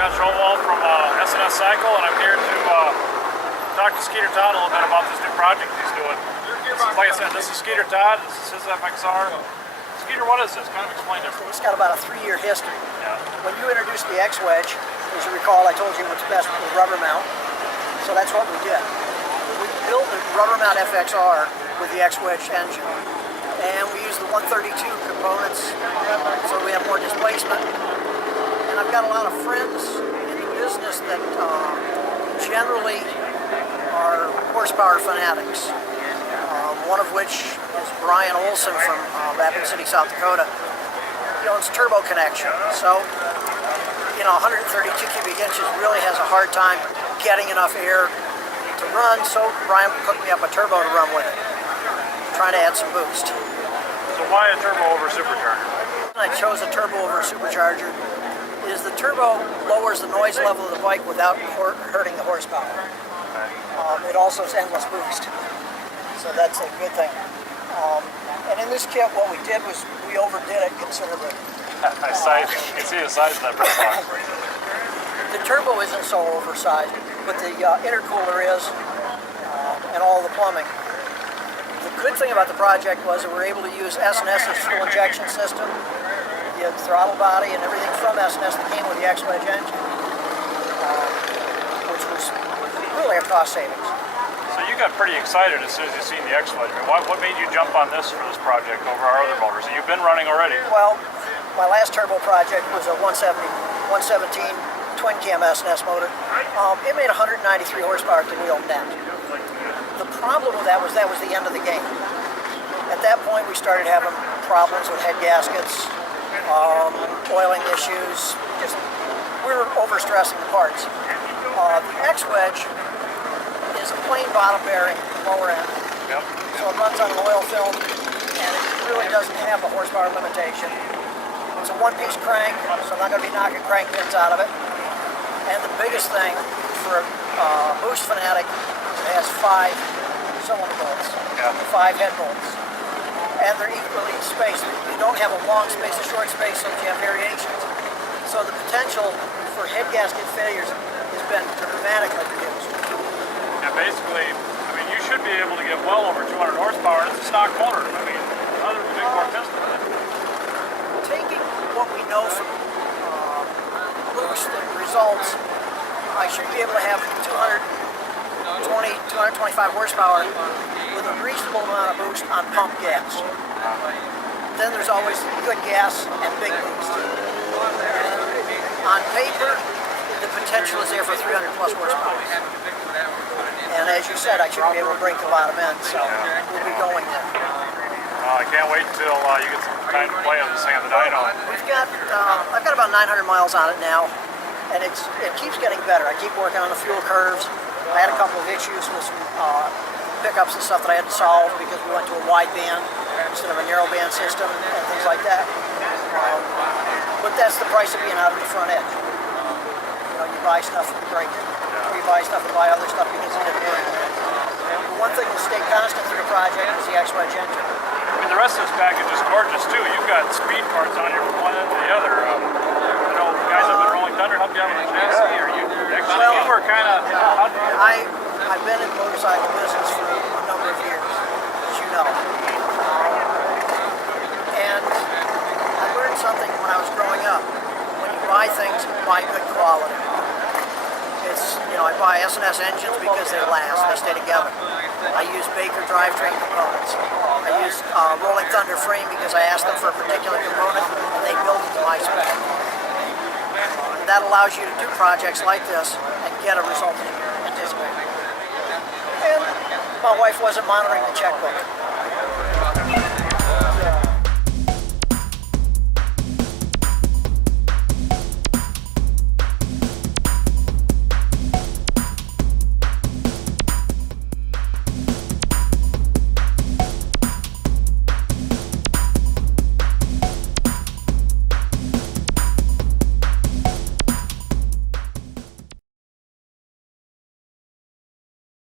Scott Schowald from S&S Cycle, and I'm here to talk to Skeeter Todd a little bit about this new project he's doing. Like I said, this is Skeeter Todd, this is his FXR. Skeeter, what is this? Kind of explain it. It's got about a 3-year history. Yeah. When you introduced the X-Wedge, as you recall, I told you what's best with rubber mount. So that's what we did. We built the rubber mount FXR with the X-Wedge engine. And we used the 132 components so we have more displacement. And I've got a lot of friends in the business that generally are horsepower fanatics. One of which is Brian Olson from Rapid City, South Dakota. He owns Turbo Connection. So, 132 cubic inches really has a hard time getting enough air to run. So Brian hooked me up a turbo to run with it, trying to add some boost. So why a turbo over a supercharger? I chose a turbo over a supercharger is the turbo lowers the noise level of the bike without hurting the horsepower. It also has endless boost. So that's a good thing. And in this kit, what we did was we overdid it considerably. I see the size of that press box. The turbo isn't so oversized, but the intercooler is, and all the plumbing. The good thing about the project was that we were able to use S&S's fuel injection system, the throttle body, and everything from S&S that came with the X-Wedge engine, which was really a cost savings. So you got pretty excited as soon as you seen the X-Wedge. I mean, what made you jump on this for this project over our other motors? So you've been running already. Well, my last turbo project was a 117 twin cam S&S motor. It made 193 horsepower to wheel net. The problem with that was the end of the game. At that point, we started having problems with head gaskets, oiling issues. We were overstressing the parts. The X-Wedge is a plain bottom bearing lower end. Yep. So it runs on an oil film, and it really doesn't have a horsepower limitation. It's a one-piece crank, so I'm not going to be knocking crank pins out of it. And the biggest thing for a boost fanatic, it has 5 cylinder bolts, 5 head bolts, and they're equally spaced. You don't have a long space, a short space, so you have variations. So the potential for head gasket failures has been dramatically reduced. Yeah, basically, I mean, you should be able to get well over 200 horsepower, and it's a stock motor. I mean, other than big bore piston. Taking what we know from boost and results, I should be able to have 220, 225 horsepower with a reasonable amount of boost on pump gas. Then there's always good gas and big boost. On paper, the potential is there for 300 plus horsepower. And as you said, I should be able to break the bottom end, so we'll be going there. I can't wait until you get some time to play on this thing on the dyno. I've got about 900 miles on it now, and it keeps getting better. I keep working on the fuel curves. I had a couple of issues with some pickups and stuff that I had to solve because we went to a wide band instead of a narrow band system and things like that. But that's the price of being out of the front edge. You buy stuff and break it, or you buy stuff and buy other stuff because it didn't work. The one thing that stayed constant through the project is the X-Wedge engine. I mean, the rest of this package is gorgeous too. You've got speed parts on here from one end to the other. Guys up at Rolling Thunder help you out with the chassis, or you were kind of. I've been in the motorcycle business for a number of years, as you know. And I learned something when I was growing up. When you buy things, buy good quality. I buy S&S engines because they last, they stay together. I use Baker drivetrain components. I use Rolling Thunder frame because I asked them for a particular component and they build it to my spec. And that allows you to do projects like this and get a result that you anticipate. And my wife wasn't monitoring the checkbook.